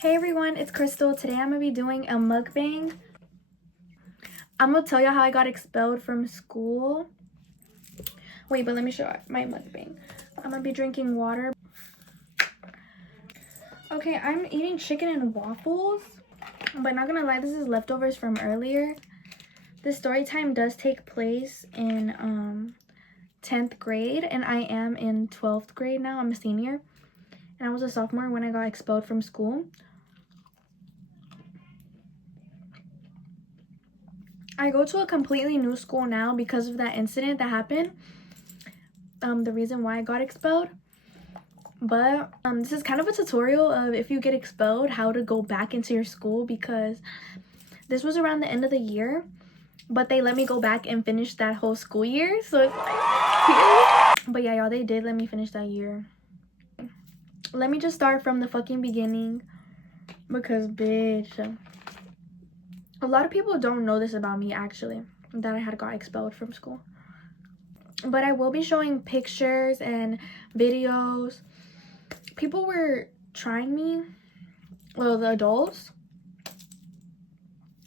Hey everyone, it's Crystal. Today I'm gonna be doing a mukbang. I'm gonna tell you how I got expelled from school. Wait, but let me show my mukbang. I'm gonna be drinking water. Okay, I'm eating chicken and waffles, but not gonna lie, this is leftovers from earlier. This story time does take place in 10th grade, and I am in 12th grade now. I'm a senior, and I was a sophomore when I got expelled from school. I go to a completely new school now because of that incident that happened. The reason why I got expelled. But this is kind of a tutorial of if you get expelled, how to go back into your school, because this was around the end of the year, but they let me go back and finish that whole school year. So it's like, but yeah, y'all, they did let me finish that year. Let me just start from the fucking beginning, because bitch, a lot of people don't know this about me actually, that I had got expelled from school. But I will be showing pictures and videos. People were trying me, well, the adults,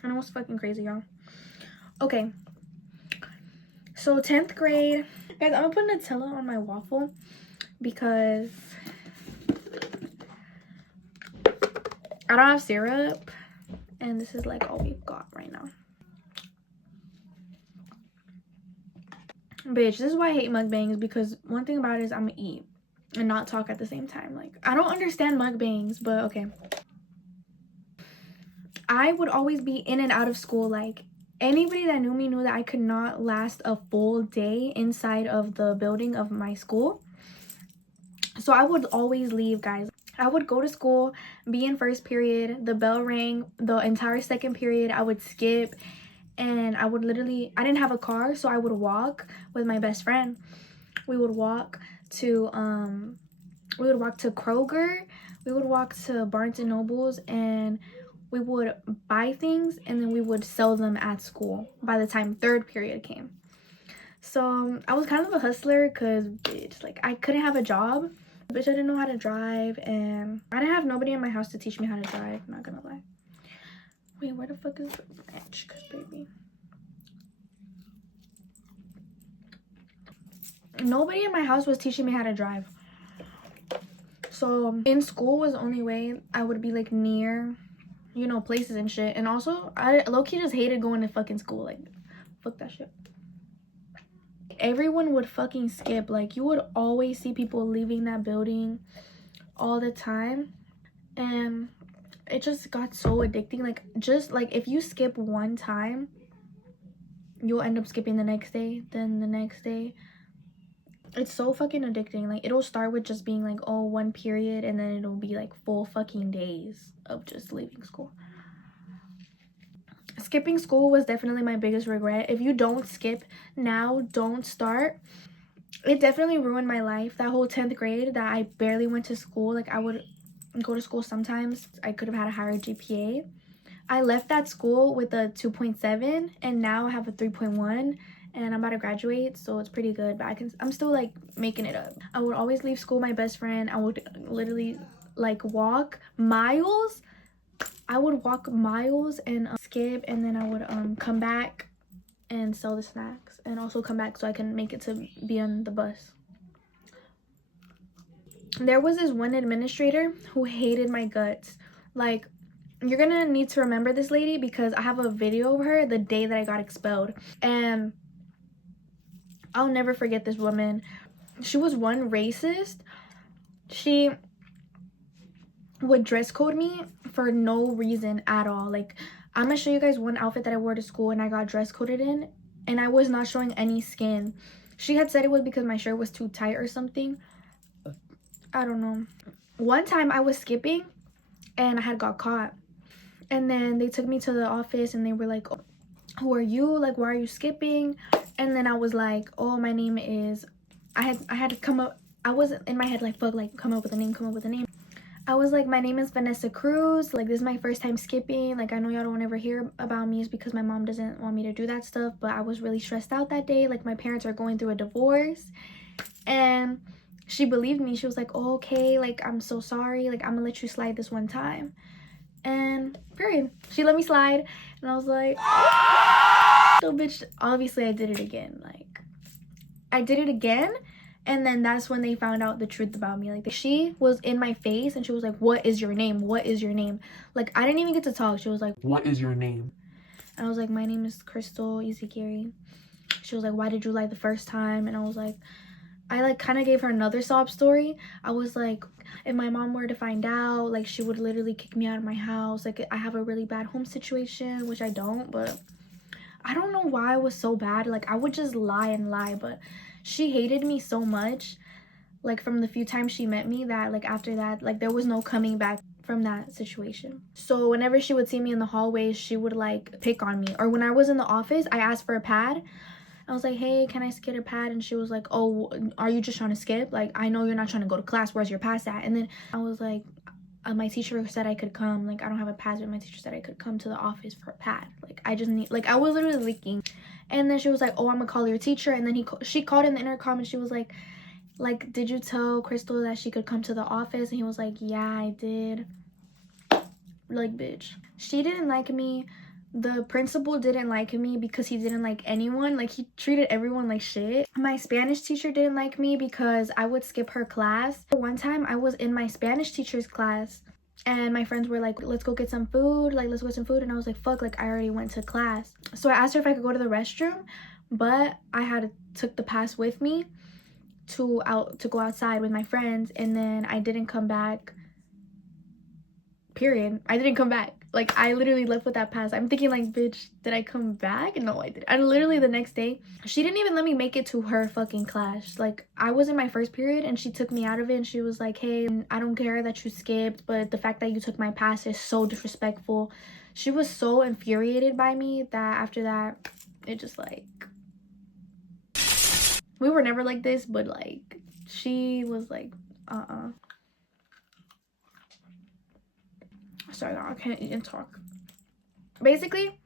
and it was fucking crazy, y'all. Okay, so 10th grade, guys, I'm gonna put Nutella on my waffle because I don't have syrup, and this is like all we've got right now. Bitch, this is why I hate mukbangs, because one thing about it is I'm gonna eat and not talk at the same time. Like, I don't understand mukbangs, but okay. I would always be in and out of school. Like, anybody that knew me knew that I could not last a full day inside of the building of my school. So I would always leave, guys. I would go to school, be in first period, the bell rang, the entire second period, I would skip, and I would literally, I didn't have a car, so I would walk with my best friend. We would walk to Kroger, we would walk to Barnes and Nobles, and we would buy things, and then we would sell them at school by the time third period came. So I was kind of a hustler, because bitch, like, I couldn't have a job. Bitch, I didn't know how to drive, and I didn't have nobody in my house to teach me how to drive, not gonna lie. Wait, where the fuck is the ranch? Cause baby, nobody in my house was teaching me how to drive. So in school was the only way I would be like near, you know, places and shit. And also, I low-key just hated going to fucking school. Like, fuck that shit. Everyone would fucking skip. Like, you would always see people leaving that building all the time, and it just got so addicting. Like, just like, if you skip one time, you'll end up skipping the next day, then the next day. It's so fucking addicting. Like, it'll start with just being like, oh, one period, and then it'll be like full fucking days of just leaving school. Skipping school was definitely my biggest regret. If you don't skip now, don't start. It definitely ruined my life. That whole 10th grade that I barely went to school. Like, I would go to school sometimes. I could have had a higher GPA. I left that school with a 2.7, and now I have a 3.1, and I'm about to graduate, so it's pretty good. But I'm still like making it up. I would always leave school with my best friend. I would literally like walk miles. I would walk miles and skip, and then I would come back and sell the snacks, and also come back so I can make it to be on the bus. There was this one administrator who hated my guts. Like, you're gonna need to remember this lady, because I have a video of her the day that I got expelled, and I'll never forget this woman. She was one racist. She would dress code me for no reason at all. Like, I'm gonna show you guys one outfit that I wore to school and I got dress coded in, and I was not showing any skin. She had said it was because my shirt was too tight or something. I don't know. One time I was skipping and I had got caught, and then they took me to the office and they were like, oh, who are you? Like, why are you skipping? And then I was like, oh, my name is, I had to come up, I was in my head like, fuck, like, come up with a name. I was like, my name is Vanessa Cruz. Like, this is my first time skipping. Like, I know y'all don't ever hear about me. It's because my mom doesn't want me to do that stuff. But I was really stressed out that day. Like, my parents are going through a divorce. And she believed me. She was like, oh, okay, like, I'm so sorry, like, I'm gonna let you slide this one time. And period, she let me slide. And I was like, oh, so bitch, obviously I did it again. Like, I did it again. And then that's when they found out the truth about me. Like, she was in my face and she was like, what is your name? What is your name? Like, I didn't even get to talk. She was like, what is your name? And I was like, my name is Crystal Izikiri. She was like, why did you lie the first time? And I was like, I like kind of gave her another sob story. I was like, if my mom were to find out, like, she would literally kick me out of my house. Like, I have a really bad home situation, which I don't, but I don't know why I was so bad. Like, I would just lie and lie, but she hated me so much, like, from the few times she met me, that like after that, like, there was no coming back from that situation. So whenever she would see me in the hallways, she would like pick on me. Or when I was in the office, I asked for a pad. I was like, hey, can I get a pad? And she was like, oh, are you just trying to skip? Like, I know you're not trying to go to class. Where's your pass at? And then I was like, my teacher said I could come. Like, I don't have a pass, but my teacher said I could come to the office for a pad. Like, I just need, like, I was literally leaking. And then she was like, oh, I'm gonna call your teacher. And then she called in the intercom and she was like, did you tell Crystal that she could come to the office? And he was like, yeah, I did. Like, bitch. She didn't like me. The principal didn't like me because he didn't like anyone. Like, he treated everyone like shit. My Spanish teacher didn't like me because I would skip her class. One time I was in my Spanish teacher's class and my friends were like, let's go get some food. Like, let's go get some food. And I was like, fuck, like, I already went to class. So I asked her if I could go to the restroom, but I had took the pass with me to go outside with my friends, and then I didn't come back. Period. I didn't come back. Like, I literally left with that pass. I'm thinking like, bitch, did I come back? No, I didn't. And literally the next day, she didn't even let me make it to her fucking class. Like, I was in my first period and she took me out of it and she was like, hey, I don't care that you skipped, but the fact that you took my pass is so disrespectful. She was so infuriated by me that after that, it just like, we were never like this, but like, she was like, sorry, I can't even talk. Basically,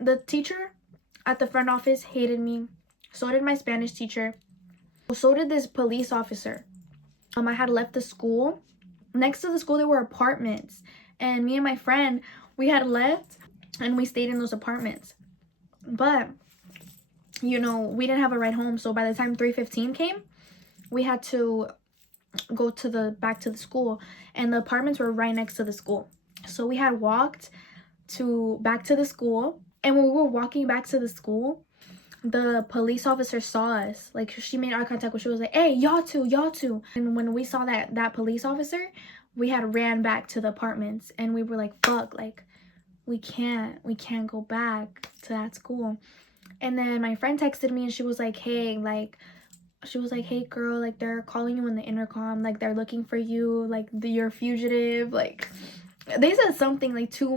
the teacher at the front office hated me. So did my Spanish teacher. So did this police officer. I had left the school. Next to the school, there were apartments. And me and my friend, we had left and we stayed in those apartments. But, you know, we didn't have a ride home. So by the time 3:15 came, we had to go to back to the school. And the apartments were right next to the school. So we had walked back to the school, and when we were walking back to the school, the police officer saw us. Like, she made eye contact when she was like, hey, y'all two. And when we saw that police officer, we had ran back to the apartments, and we were like, fuck, like, we can't go back to that school. And then my friend texted me and she was like, hey, girl, like, they're calling you in the intercom, like, they're looking for you, like, you're a fugitive. Like, they said something like two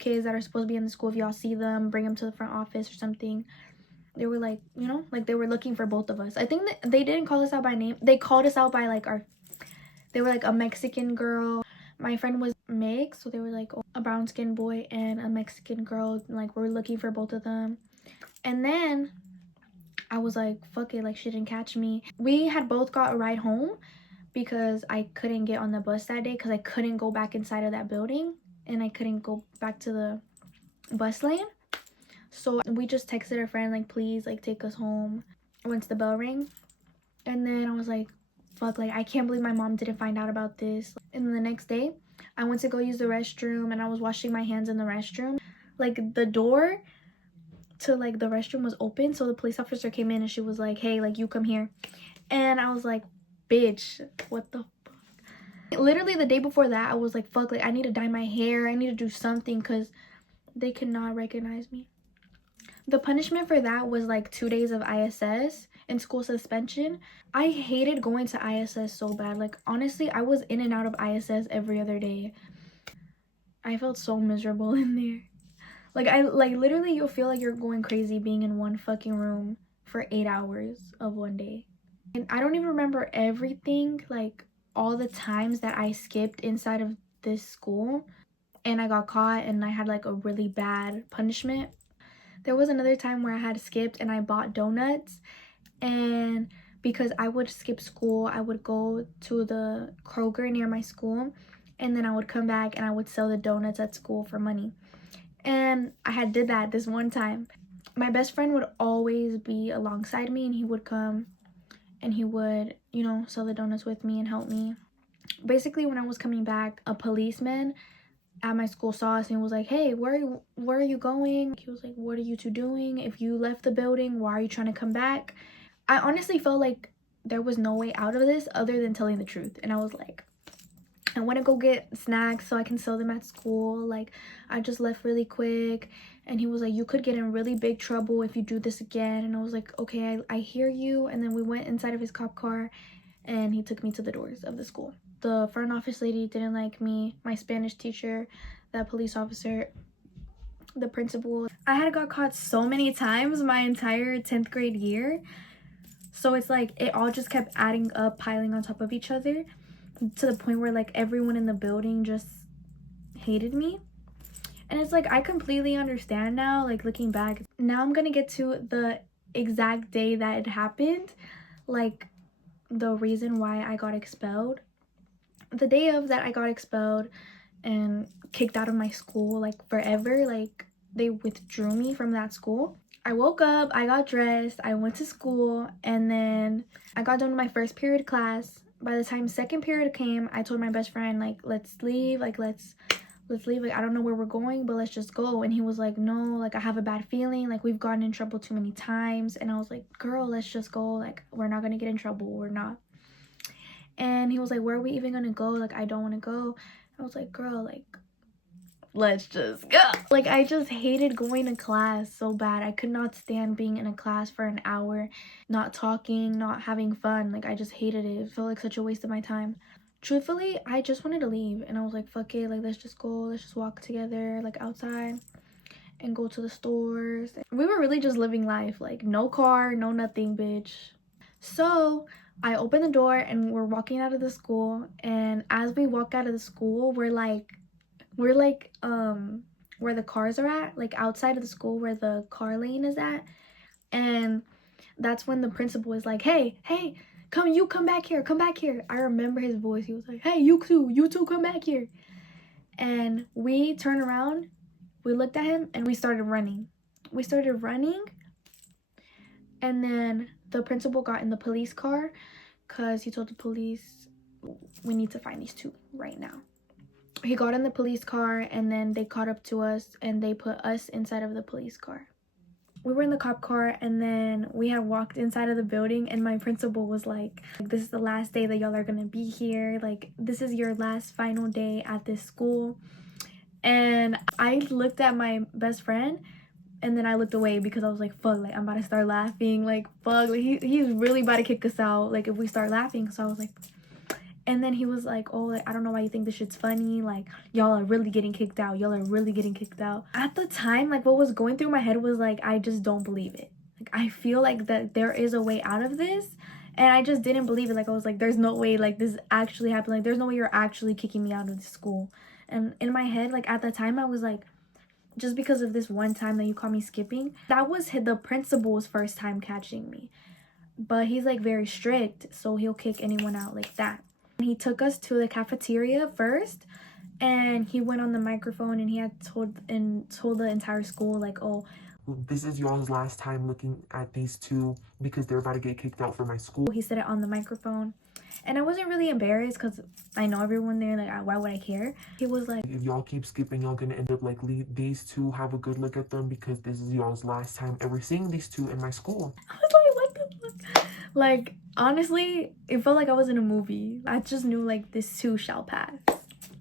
kids that are supposed to be in the school. If y'all see them, bring them to the front office or something. They were like, you know, like, they were looking for both of us. I think that they didn't call us out by name. They called us out by like they were like a Mexican girl. My friend was mixed, so they were like, oh, a brown skinned boy and a Mexican girl. Like, we're looking for both of them. And then I was like, fuck it, like, she didn't catch me. We had both got a ride home because I couldn't get on the bus that day because I couldn't go back inside of that building and I couldn't go back to the bus lane. So we just texted our friend, like, please, like, take us home once the bell rang. And then I was like, fuck, like, I can't believe my mom didn't find out about this. And then the next day, I went to go use the restroom and I was washing my hands in the restroom. Like, the door to, like, the restroom was open. So the police officer came in and she was like, hey, like, you come here. And I was like, bitch, what the fuck? Literally the day before that, I was like, fuck, like, I need to dye my hair. I need to do something because they could not recognize me. The punishment for that was like 2 days of ISS and school suspension. I hated going to ISS so bad. Like, honestly, I was in and out of ISS every other day. I felt so miserable in there. Like, literally, you'll feel like you're going crazy being in one fucking room for 8 hours of one day. And I don't even remember everything, like, all the times that I skipped inside of this school and I got caught and I had like a really bad punishment. There was another time where I had skipped and I bought donuts and because I would skip school. I would go to the Kroger near my school, and then I would come back and I would sell the donuts at school for money. And I had did that this one time. My best friend would always be alongside me, and he would come and he would, you know, sell the donuts with me and help me. Basically, when I was coming back, a policeman at my school saw us and was like, hey, where are you going? He was like, what are you two doing? If you left the building, why are you trying to come back? I honestly felt like there was no way out of this other than telling the truth. And I was like, I want to go get snacks so I can sell them at school. Like, I just left really quick. And he was like, you could get in really big trouble if you do this again. And I was like, okay, I hear you. And then we went inside of his cop car and he took me to the doors of the school. The front office lady didn't like me. My Spanish teacher, that police officer, the principal. I had got caught so many times my entire 10th grade year. So it's like it all just kept adding up, piling on top of each other, to the point where like everyone in the building just hated me. And it's like I completely understand now, like looking back. Now I'm gonna get to the exact day that it happened, like the reason why I got expelled. The day of that I got expelled and kicked out of my school, like forever, like they withdrew me from that school. I woke up, I got dressed, I went to school, and then I got done with my first period class. By the time second period came, I told my best friend, like, let's leave, like let's leave, like I don't know where we're going, but let's just go. And he was like, no, like I have a bad feeling, like we've gotten in trouble too many times. And I was like, girl, let's just go, like we're not gonna get in trouble, we're not. And he was like, where are we even gonna go? Like I don't want to go. I was like, girl, like let's just go. Like I just hated going to class so bad. I could not stand being in a class for an hour, not talking, not having fun. Like I just hated it. It felt like such a waste of my time. Truthfully, I just wanted to leave, and I was like, fuck it, like let's just go, let's just walk together like outside and go to the stores. We were really just living life, like no car, no nothing, bitch. So I opened the door and we're walking out of the school, and as we walk out of the school, we're like where the cars are at, like outside of the school where the car lane is at. And that's when the principal was like, hey, come back here, come back here. I remember his voice. He was like, hey, you two come back here. And we turned around, we looked at him, and we started running. And then the principal got in the police car because he told the police, we need to find these two right now. He got in the police car, and then they caught up to us and they put us inside of the police car. We were in the cop car, and then we had walked inside of the building, and my principal was like, this is the last day that y'all are gonna be here, like this is your last final day at this school. And I looked at my best friend, and then I looked away because I was like, fuck, like I'm about to start laughing, like fuck, like he's really about to kick us out, like if we start laughing. So I was like, and then he was like, oh, like, I don't know why you think this shit's funny, like y'all are really getting kicked out, At the time, like what was going through my head was like, I just don't believe it. Like I feel like that there is a way out of this, and I just didn't believe it. Like I was like, there's no way like this actually happened, like there's no way you're actually kicking me out of the school. And in my head, like at the time, I was like, just because of this one time that you caught me skipping, that was the principal's first time catching me. But he's like very strict, so he'll kick anyone out like that. He took us to the cafeteria first, and he went on the microphone and he had told the entire school like, oh, this is y'all's last time looking at these two because they're about to get kicked out from my school. He said it on the microphone, and I wasn't really embarrassed because I know everyone there, like why would I care. He was like, if y'all keep skipping, y'all gonna end up like these two, have a good look at them because this is y'all's last time ever seeing these two in my school. I was like, what the fuck? Like honestly, it felt like I was in a movie. I just knew like this too shall pass.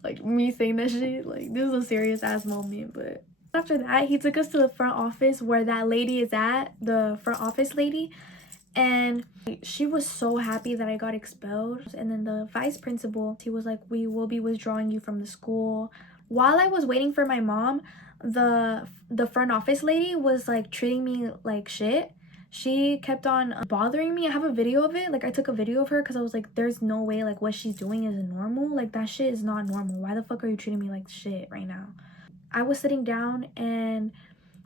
Like me saying that shit, like this is a serious ass moment. But after that, he took us to the front office where that lady is at, the front office lady, and she was so happy that I got expelled. And then the vice principal, he was like, we will be withdrawing you from the school. While I was waiting for my mom, the front office lady was like treating me like shit. She kept on bothering me. I have a video of it. Like I took a video of her because I was like, there's no way like what she's doing is normal. Like that shit is not normal. Why the fuck are you treating me like shit right now? I was sitting down and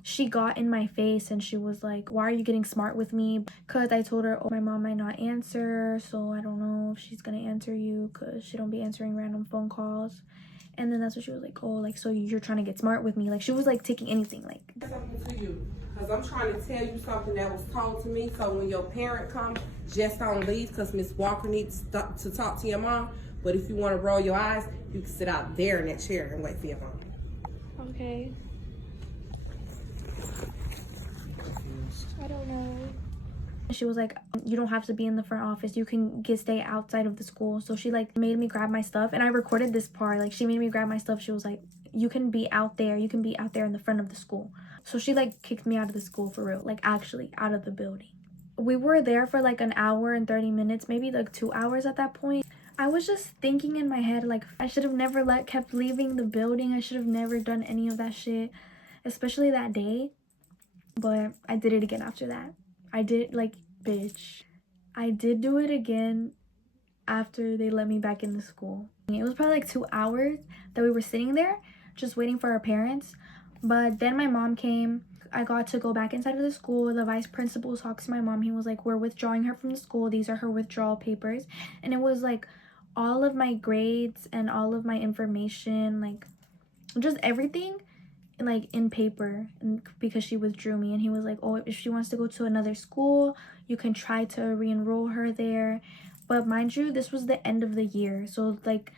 she got in my face and she was like, why are you getting smart with me? Because I told her, oh, my mom might not answer, so I don't know if she's gonna answer you because she don't be answering random phone calls. And then that's what she was like, oh, like, so you're trying to get smart with me. Like, she was like taking anything, like. Something to you, because I'm trying to tell you something that was told to me. So when your parent comes, just don't leave, because Miss Walker needs to talk to your mom. But if you want to roll your eyes, you can sit out there in that chair and wait for your mom. Okay. I don't know. She was like, you don't have to be in the front office, you can stay outside of the school. So she like made me grab my stuff, and I recorded this part. Like, she made me grab my stuff. She was like, you can be out there in the front of the school. So she like kicked me out of the school for real, like actually out of the building. We were there for like an hour and 30 minutes, maybe like 2 hours at that point. I was just thinking in my head, like, I should have never kept leaving the building. I should have never done any of that shit, especially that day. But I did it again after that. I did, like, bitch. I did do it again after they let me back in the school. It was probably like 2 hours that we were sitting there just waiting for our parents. But then my mom came. I got to go back inside of the school. The vice principal talks to my mom. He was like, we're withdrawing her from the school. These are her withdrawal papers. And it was like all of my grades and all of my information, like just everything, like in paper, and because she withdrew me. And he was like, oh, if she wants to go to another school, you can try to re-enroll her there. But mind you, this was the end of the year, so like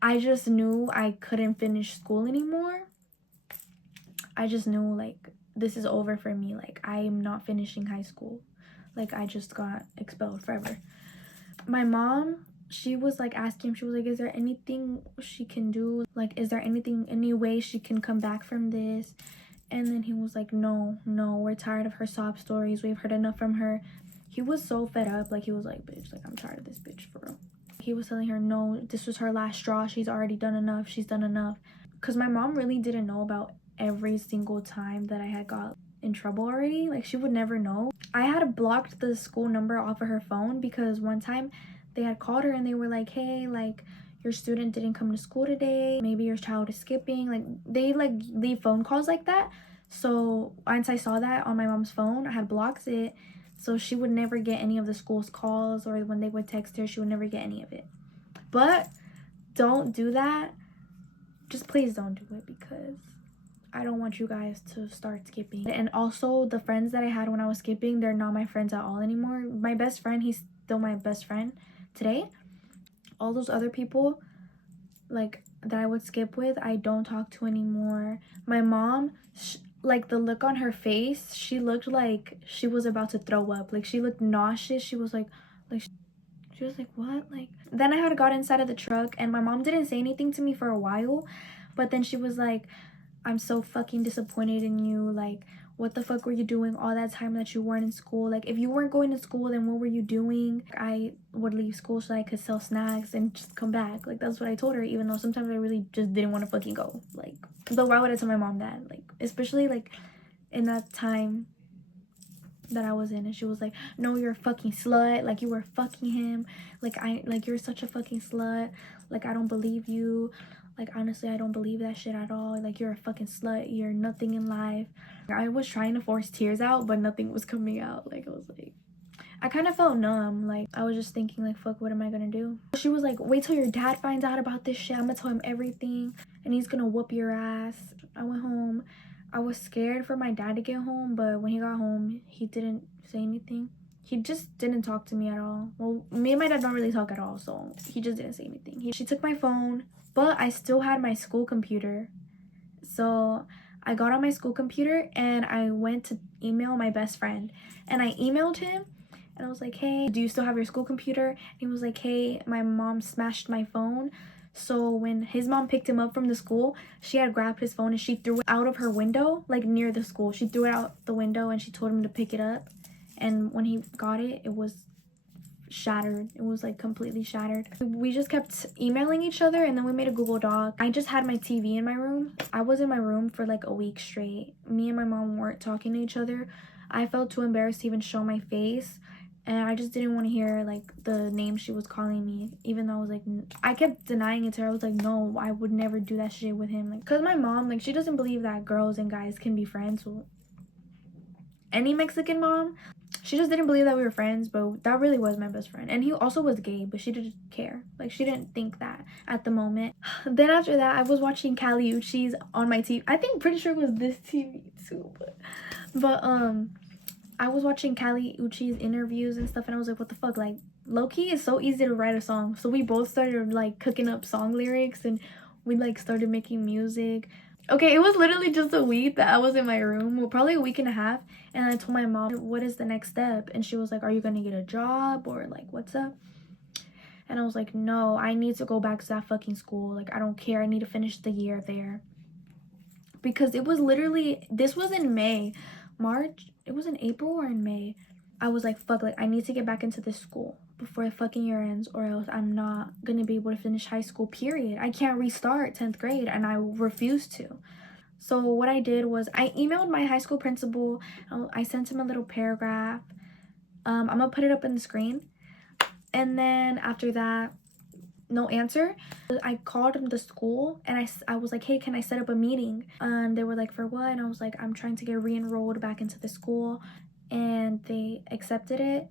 I just knew I couldn't finish school anymore. I just knew, like, this is over for me. Like, I'm not finishing high school. Like, I just got expelled forever. My mom, she was like asking, she was like, is there anything she can do? Like, is there any way she can come back from this? And then he was like, no, we're tired of her sob stories. We've heard enough from her. He was so fed up. Like, he was like, bitch, like, I'm tired of this bitch, for real. He was telling her, no, this was her last straw. She's already done enough. She's done enough. Because my mom really didn't know about every single time that I had got in trouble already. Like, she would never know. I had blocked the school number off of her phone because one time they had called her and they were like, hey, like, your student didn't come to school today. Maybe your child is skipping. Like, they like leave phone calls like that. So once I saw that on my mom's phone, I had blocked it. So she would never get any of the school's calls, or when they would text her, she would never get any of it. But don't do that. Just please don't do it, because I don't want you guys to start skipping. And also, the friends that I had when I was skipping, they're not my friends at all anymore. My best friend, he's still my best friend today. All those other people, like, that I would skip with, I don't talk to anymore. My mom, like, the look on her face, she looked like she was about to throw up. Like, she looked nauseous. She was like she was like, what? Like, then I had got inside of the truck, and my mom didn't say anything to me for a while, but then she was like, I'm so fucking disappointed in you. Like, what the fuck were you doing all that time that you weren't in school? Like, if you weren't going to school, then what were you doing? I would leave school so I could sell snacks and just come back. Like, that's what I told her, even though sometimes I really just didn't want to fucking go. Like, but why would I tell my mom that? Like, especially like in that time that I was in. And she was like, no, you're a fucking slut. Like, you were fucking him. Like, you're such a fucking slut. Like, I don't believe you. Like, honestly, I don't believe that shit at all. Like, you're a fucking slut. You're nothing in life. I was trying to force tears out, but nothing was coming out. Like, I was like, I kind of felt numb. Like, I was just thinking, like, fuck, what am I gonna do? She was like, wait till your dad finds out about this shit. I'm gonna tell him everything, and he's gonna whoop your ass. I went home. I was scared for my dad to get home, but when he got home, he didn't say anything. He just didn't talk to me at all. Well, me and my dad don't really talk at all, so he just didn't say anything. She took my phone, but I still had my school computer. So I got on my school computer and I went to email my best friend. And I emailed him and I was like, hey, do you still have your school computer? And he was like, hey, my mom smashed my phone. So when his mom picked him up from the school, she had grabbed his phone and she threw it out of her window, like near the school. She threw it out the window and she told him to pick it up. And when he got it, it was shattered. It was like completely shattered. We just kept emailing each other, and then we made a Google Doc. I just had my TV in my room. I was in my room for like a week straight. Me and my mom weren't talking to each other. I felt too embarrassed to even show my face, and I just didn't want to hear like the name she was calling me, even though I was like, I kept denying it to her. I was like, no, I would never do that shit with him, like, because my mom, like, she doesn't believe that girls and guys can be friends. So any Mexican mom, she just didn't believe that we were friends, but that really was my best friend. And he also was gay, but she didn't care. Like, she didn't think that at the moment. Then after that, I was watching Kali Uchis on my TV. I think, pretty sure it was this TV too, but I was watching Kali Uchis interviews and stuff, and I was like, what the fuck? Like, low-key is so easy to write a song. So we both started like cooking up song lyrics, and we like started making music. Okay, it was literally just a week that I was in my room, well, probably a week and a half, and I told my mom, what is the next step? And she was like, are you gonna get a job, or like, what's up? And I was like, no, I need to go back to that fucking school. Like, I don't care, I need to finish the year there. Because it was literally, this was in May, March, it was in April or in May. I was like, fuck, like, I need to get back into this school before the fucking year ends, or else I'm not gonna be able to finish high school, period. I can't restart 10th grade, and I refuse to. So what I did was I emailed my high school principal. I sent him a little paragraph. I'm gonna put it up in the screen. And then after that, no answer. I called the school, and I was like, hey, can I set up a meeting? And they were like, for what? And I was like, I'm trying to get re-enrolled back into the school, and they accepted it.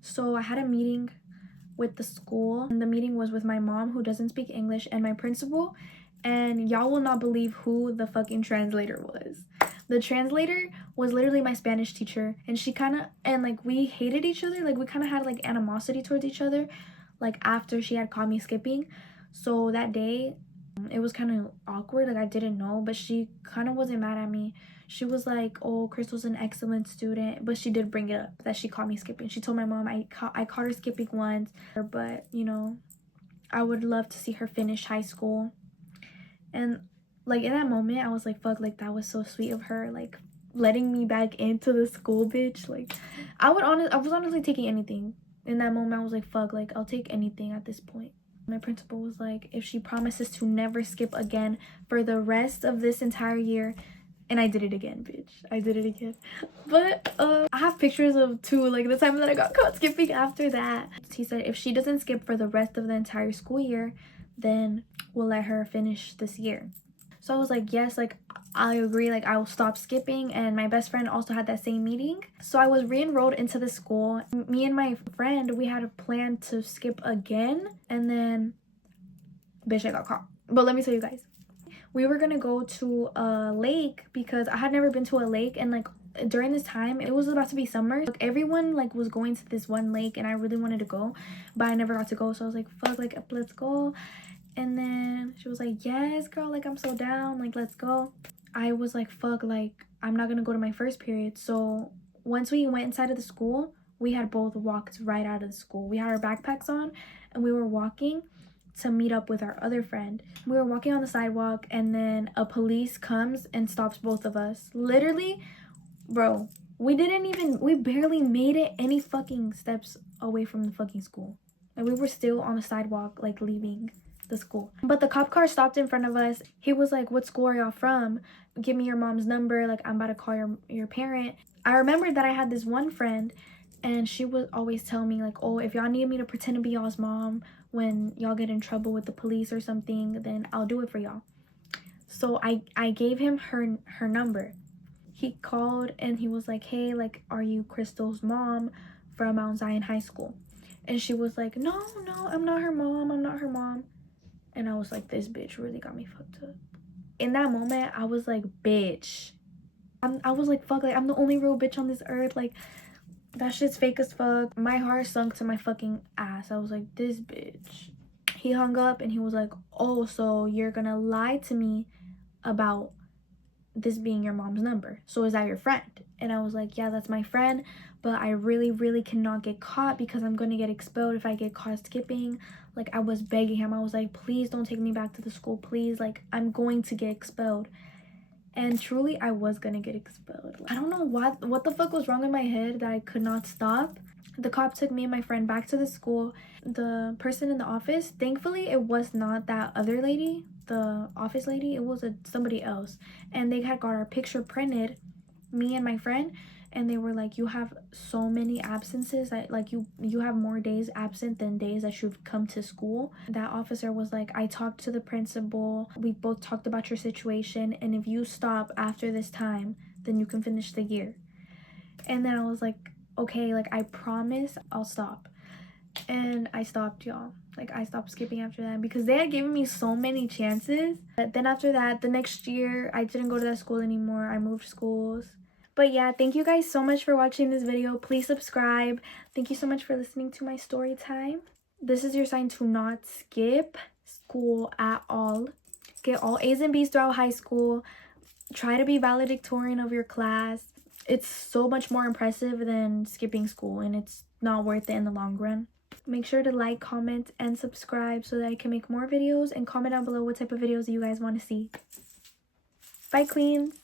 So I had a meeting with the school, and the meeting was with my mom, who doesn't speak English, and my principal. And y'all will not believe who the fucking translator was. The translator was literally my Spanish teacher, and she kind of, and like, we hated each other. Like, we kind of had like animosity towards each other, like, after she had caught me skipping. So that day, it was kind of awkward. Like, I didn't know, but she kind of wasn't mad at me. She was like, oh, Crystal's an excellent student, but she did bring it up that she caught me skipping. She told my mom I caught her skipping once, but you know, I would love to see her finish high school. And like, in that moment, I was like, fuck, like, that was so sweet of her, like, letting me back into the school, bitch. Like, I was honestly taking anything. In that moment, I was like, fuck, like, I'll take anything at this point. My principal was like, if she promises to never skip again for the rest of this entire year. And I did it again, bitch. I did it again. But I have pictures of too, like, the time that I got caught skipping after that. He said if she doesn't skip for the rest of the entire school year, then we'll let her finish this year. So I was like, yes, like, I agree, like, I will stop skipping. And my best friend also had that same meeting. So I was re-enrolled into the school. Me and my friend, we had a plan to skip again. And then, bitch, I got caught. But let me tell you guys. We were gonna go to a lake because I had never been to a lake, and like, during this time it was about to be summer. Like, everyone like was going to this one lake, and I really wanted to go, but I never got to go. So I was like, fuck, like, let's go. And then she was like, yes, girl, like, I'm so down, like, let's go. I was like, fuck, like, I'm not gonna go to my first period. So once we went inside of the school, we had both walked right out of the school. We had our backpacks on, and we were walking to meet up with our other friend. We were walking on the sidewalk, and then a police comes and stops both of us. Literally, bro, we barely made it any fucking steps away from the fucking school. And we were still on the sidewalk, like, leaving the school. But the cop car stopped in front of us. He was like, what school are y'all from? Give me your mom's number, like, I'm about to call your parent. I remembered that I had this one friend, and she would always tell me, like, oh, if y'all need me to pretend to be y'all's mom when y'all get in trouble with the police or something, then I'll do it for y'all. So I gave him her number. He called, and he was like, hey, like, are you Crystal's mom from Mount Zion High School? And she was like, no, I'm not her mom. And I was like, this bitch really got me fucked up. In that moment, I was like, bitch. I was like, fuck, like, I'm the only real bitch on this earth. Like, that shit's fake as fuck. My heart sunk to my fucking ass. I was like, this bitch. He hung up, and he was like, oh, so you're gonna lie to me about this being your mom's number. So is that your friend? And I was like, yeah, that's my friend, but I really cannot get caught because I'm gonna get expelled if I get caught skipping. Like, I was begging him. I was like, please don't take me back to the school, please. Like, I'm going to get expelled. And truly, I was gonna get expelled. I don't know what the fuck was wrong in my head that I could not stop. The cop took me and my friend back to the school. The person in the office, thankfully, it was not that other lady, the office lady. It was somebody else. And they had got our picture printed, me and my friend. and they were like, you have so many absences, like you have more days absent than days that you've come to school. That officer was like, I talked to the principal, we both talked about your situation, and if you stop after this time, then you can finish the year. And then I was like, okay, like I promise I'll stop. And I stopped, y'all. Like I stopped skipping after that because they had given me so many chances. But then after that, the next year, I didn't go to that school anymore. I moved schools. But yeah, thank you guys so much for watching this video. Please subscribe. Thank you so much for listening to my story time. This is your sign to not skip school at all. Get all A's and B's throughout high school. Try to be valedictorian of your class. It's so much more impressive than skipping school, and it's not worth it in the long run. Make sure to like, comment, and subscribe so that I can make more videos, and comment down below what type of videos you guys want to see. Bye, queens!